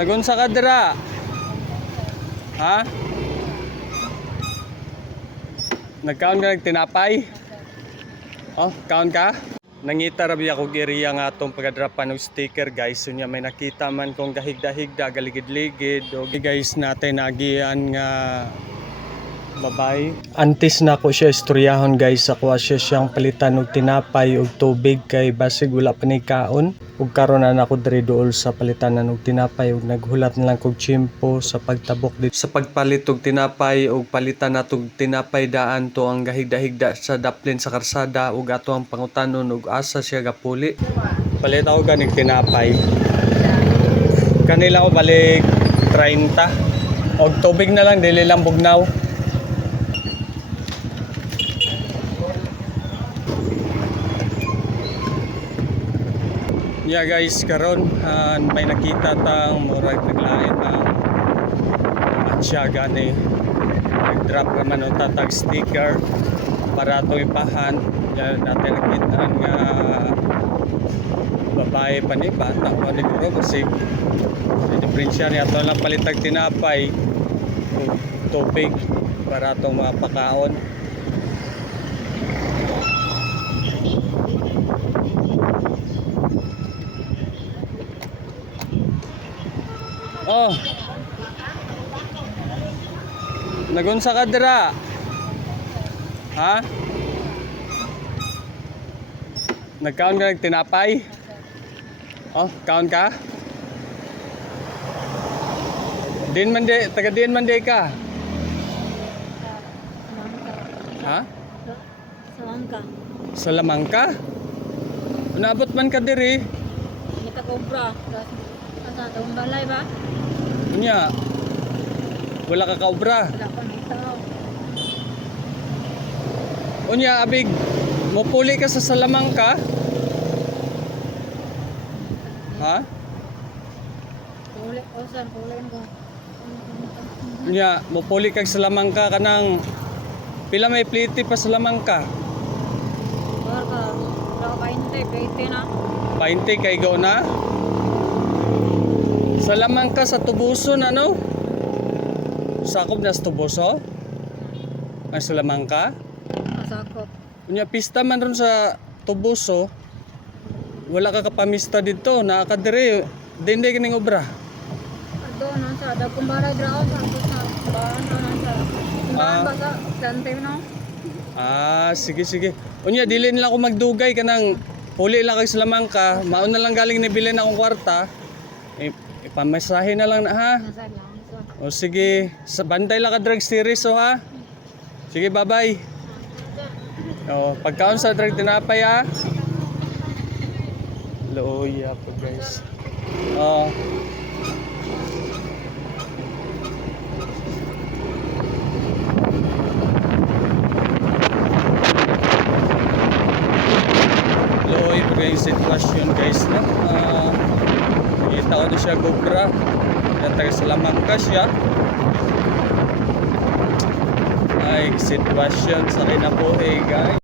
Nagunsa ka dira? Ha? Nagkaon ka nagtinapay? Oh, kaon ka? Nangita rabi ako giriya nga atong pagadrapan ng sticker guys. So niya may nakita man kong gahigda-higda, galigid-ligid. O guys natin nagian nga babay. Antes na ako siya istoryahon guys. Ako siya siyang palitan og tinapay og tubig kay basig wala pa ni kaon. Ug karon na ako diri duol sa palitanan og tinapay ug naghulat na lang kog tiyempo sa pagtabok dito sa pagpalit og tinapay ug palitan natog tinapay daan to ang gahigda-higda sa daplin sa karsada ug ato ang pangutanon ug asa siya gapuli. Palit ako ganing tinapay. Kanila ko balik 30 og tubig na lang dili lang bugnaw. Yeah guys, karon may nakita tang murag naglain ang matcha gani. Nag-drop naman ang tatag sticker para ito ipahan. Yan natin nakita nga babae pa ni bata pa ni guro kasi diferensya niya ito lang palitag tinapay o tubig para itong mga pakaon. Oh. Nagunsa ka dira? Ha? Nagkaon ka nagtinapay? Oh, kaon ka? Din man di, taga din man di ka? Ha? Salamangka. Salamangka? Naabot man ka diri? Ini ka kobra. Asa tawong balay ba? Unya. Wala ka kaobra. Wala ko nito. Unya abig mopuli ka sa Salamangka? Ha? Kulit ko saan kulin ko. Unya mopuli kag Salamangka kanang pila may pliti pa Salamangka? Bar ka. Wala ka 20 na. 20 kay go na? Salamangka sa Tubuson ano? Sakop na sa Tubuso? Ang Salamangka? Masakop. Unya pista man ron sa Tubuso. Wala ka kapamista dito, nakakadiri. Dindi kining obra. Ado na sa dagkong baray draw sa bahan na sa. Bahan ba sa dante no? Sige sige. Unya dili nila ako magdugay kanang puli lang kay Salamangka, mauna lang galing ni bilin akong kwarta. Ipamasahe na lang na ha. Nasa lang. O sige, sa bantay lang ka drug series o ha. Sige, bye-bye. O, pagkaon sa drug tinapay ha. Looya po guys. O. Looy po guys sitwasyon guys no. Kita ko na siya gobra. Yan taga Salamangka siya. Ay sitwasyon sa kinabuhi guys.